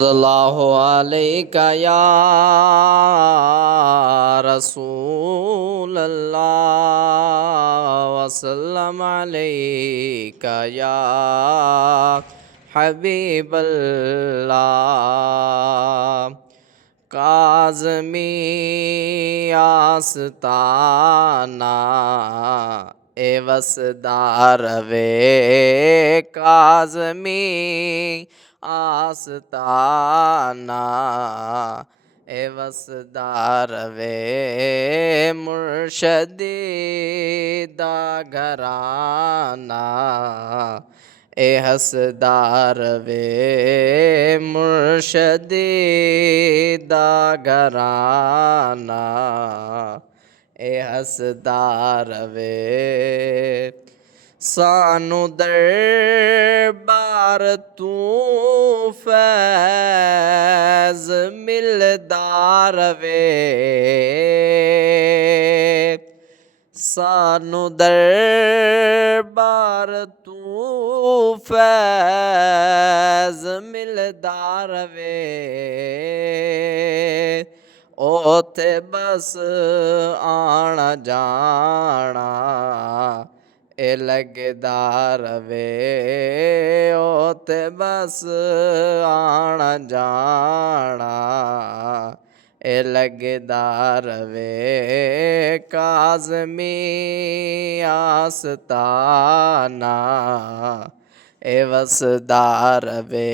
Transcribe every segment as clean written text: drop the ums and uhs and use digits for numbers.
सल्लल्लाहु अलैका या रसूल अल्लाह वसल्लम अलैका या हबीब अल्लाह। काज़मी आस्ताना एवसदार वे काज़मी आस्ताना एवसदार वे मुर्शदी दा घराना ए हसदार वे मुर्शदी दा घराना ए हसदार वे। सानू दरबार तू फैज़ मिलदार वे सानू दरबार तू फैज़ मिलदार वे ओथे बस आना जाना ए लगदार वे ओथे बस आना जाना ए लगदार वे। काज़मी आस्ताना ए वसदार वे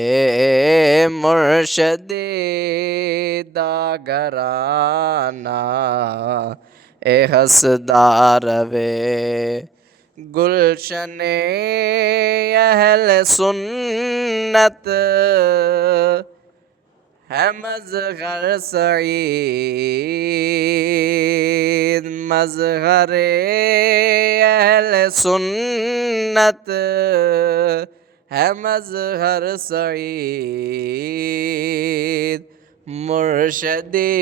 मुर्शदी दा घराना ए हसदार वे। गुलशने अहल सुन्नत है मज़हर सईद मज़हरे अहल सुन्नत है मज़हर सईद मुर्शदी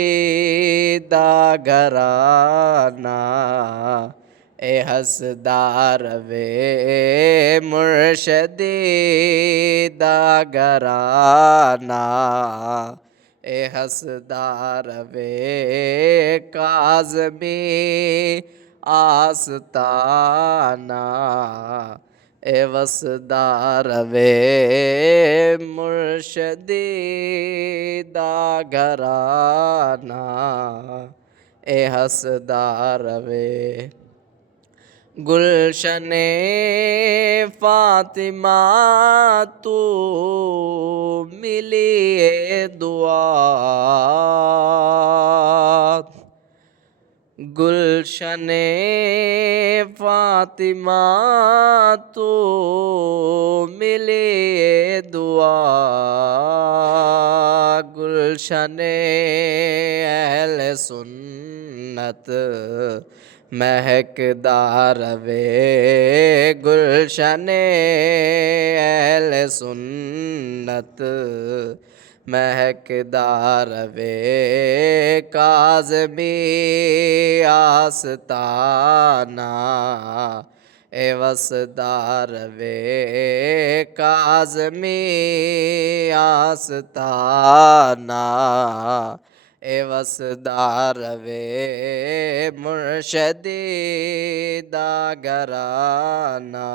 दा घराना ए हसदार वे मुर्शदी दा घराना ए हसदार वे। काज़मी आस्ताना ए वसदार वे मुर्शदी दा घराना ए हसदार वे। गुलशने फातिमा तू मिली ए दुआ गुलशने फातिमा तू मिली ए दुआ गुलशने अहल सुन्नत महकदार वे गुलशने अहल सुन्नत महकदार वे। काज़मी आस्ताना ए वसदार वे काज़मी आस्ताना ए वसदार वे मुर्शदी दा घराना।